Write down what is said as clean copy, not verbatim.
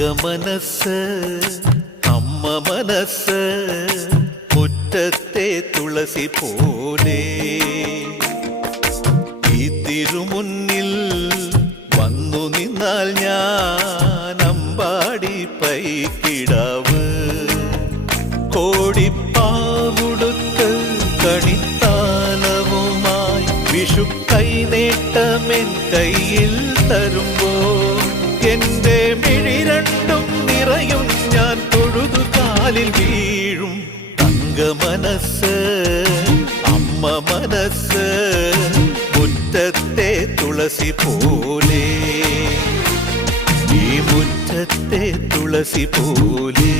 മനസ്സ് അമ്മ മനസ്സ് മുറ്റത്തെ തുളസി പോലെ ഈ തിരുമുന്നിൽ വന്നു നിന്നാൽ ഞാൻ അമ്പാടി പൈക്കിടാവ് കോടിപ്പാവുടുത്ത് കണിത്താലവുമായി വിഷു കൈനേട്ടമെൻ കയ്യിൽ തരുമ്പോൾ എന്റെ മിഴി രണ്ടും നിറയും ഞാൻ തൊഴുതു കാലിൽ വീഴും തങ്ക മനസ്സ് അമ്മ മനസ്സ് മുറ്റത്തെ തുളസി പോലെ ഈ മുറ്റത്തെ തുളസി പോലെ